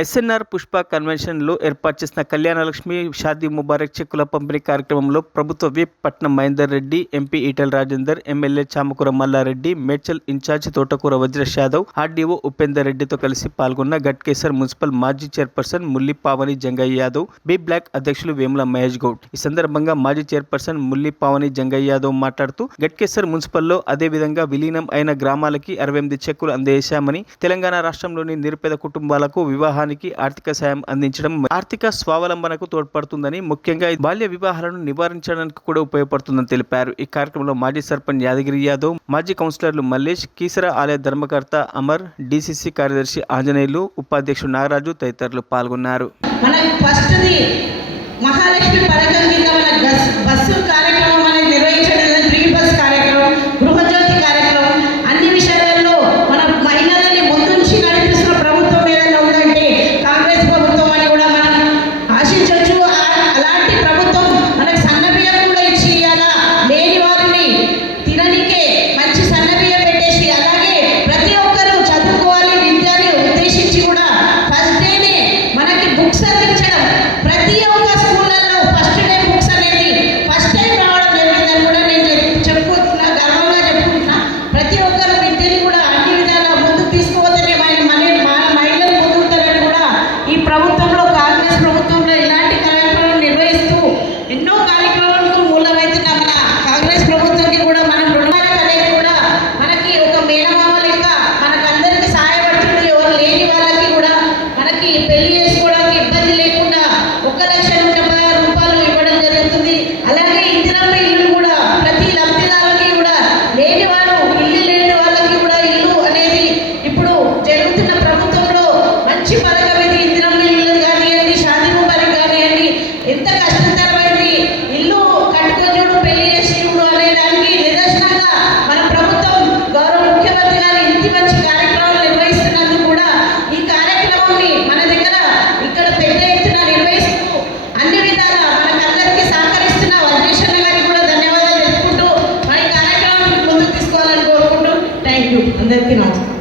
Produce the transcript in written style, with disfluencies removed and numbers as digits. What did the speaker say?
SNR Pushpa కన్వెన్షన్లో ఏర్పాటు చేసిన కళ్యాణలక్ష్మి షాదీ ముబారక్ చెక్కుల పంపిణీ కార్యక్రమంలో ప్రభుత్వ whip Patnam Mahender Reddy, MP Etela Rajender, MLA Chamakura Mallareddy, Medchal incharge Thotakura Vajresh Yadav, RDO Upender రెడ్డితో కలిసి పాల్గొన్న గట్కేసర్ మున్సిపల్ మాజీ chairperson Mulli Pavani Jangaiah Yadav, B block అధ్యక్షులు వేముల మహేష్ గౌడ్. ఈ సందర్భంగా మాజీ చైర్పర్సన్ ముల్లి పావని జంగయ్య యాదవ్ మాట్లాడుతూ గట్కేసర్ మున్సిపల్లో అదేవిధంగా విలీనం అయిన గ్రామాలకి 68 చెక్కులు అందజేశామని, తెలంగాణ రాష్ట్రంలోని నిరుపేద కుటుంబాలకు వివాహానికి ఆర్థిక సాయం అందించడం ఆర్థిక స్వావలంబనకు తోడ్పడుతుందని, ముఖ్యంగా బాల్య వివాహాలను నివారించడానికి కూడా ఉపయోగపడుతుందని తెలిపారు. ఈ కార్యక్రమంలో మాజీ సర్పంచ్ యాదగిరి యాదవ్, మాజీ కౌన్సిలర్లు మల్లేష్, కీసర ఆలయ ధర్మకర్త అమర్, డీసీసీ కార్యదర్శి ఆంజనేయులు, ఉపాధ్యక్షుడు నాగరాజు తదితరులు పాల్గొన్నారు. మహాలక్ష్మి పథకం కింద మన బస్సు కార్యక్రమం అనేది నిర్వహించడం, ఫ్రీ బస్ కార్యక్రమం, గృహజ్యోతి కార్యక్రమం, అన్ని విషయాలలో మన మహిళలని ముందుంచి నడిపిస్తున్న ప్రభుత్వం ఏదైనా ఉందంటే కాంగ్రెస్ ప్రభుత్వం అని కూడా మనం ఆశించవచ్చు. అలాంటి ప్రభుత్వం మనకు సన్నబియ్యం కూడా ఇచ్చి అలా లేని వారిని తిననికే మంచి సన్నబియ్యం పెట్టేసి, అలాగే ప్రతి ఒక్కరూ చదువుకోవాలి విద్యని ఉద్దేశించి కూడా ఫస్ట్ డేనే మనకి బుక్స్ అందించడం, ప్రతి ఒక్క స్కూళ్ళల్లో ఫస్ట్ డే బుక్స్ అనేది ఫస్ట్ టైం రావడం జరిగిందని కూడా నేను చెప్పుకుంటున్నా, గర్వంగా చెప్పుకుంటున్నా. ప్రతి ఒక్కరు విద్యని కూడా అన్ని విధాలా ముందుకు తీసుకుపోతేనే మహిళలు ముందుంటారని కూడా ఈ ప్రభుత్వంలో, కాంగ్రెస్ ప్రభుత్వంలో ఇలాంటి కార్యక్రమాలు నిర్వహిస్తూ ఎన్నో కార్యక్రమాలకు మూలమైతున్న మన కాంగ్రెస్ ప్రభుత్వానికి కూడా మనం రుణమాలకు అనేది కూడా మనకి ఒక మేనమామ లెక్క మనకందరికీ సహాయపడుతుంది. ఎవరు లేని వాళ్ళకి కూడా మనకి పెళ్లి చేసుకోవడానికి ఇబ్బంది లేకుండా 1,00,000 రూపాయలు ఇవ్వడం జరుగుతుంది. అలాగే ఇందిరమ్మ ఇల్లు కూడా ప్రతి లబ్ధిదారులకి కూడా లేని వారు ఇల్లు లేని వాళ్ళకి కూడా ఇల్లు అనేది ఇప్పుడు జరుగుతున్న ప్రభుత్వంలో మంచి పథకం ఇది. ఇందిరమ్మ ఇల్లు కానివ్వండి, షాదీ ముబారక్ కానివ్వండి, ఎంత కష్టతరమైంది ఇల్లు కట్టుకొని చూడు, పెళ్లి చేసి చూడు అనే దానికి నిదర్శనంగా మన ప్రభుత్వం గౌరవ ముఖ్యమంత్రి గారు ఇంత మంచి కార్యక్రమాలు నిర్వహిస్తున్నందుకు కూడా ఈ కార్యక్రమాన్ని మన దగ్గర ఇక్కడ పెద్ద ఎత్తున నిర్వహిస్తూ అన్ని విధాలా మనకందరికీ సహకరిస్తున్న వజ్రేష్ అన్న గారికి కూడా ధన్యవాదాలు తెలుపుకుంటూ మన ఈ కార్యక్రమాన్ని ముందుకు తీసుకోవాలని కోరుకుంటూ థ్యాంక్ యూ. అందరికీ నమస్కారం.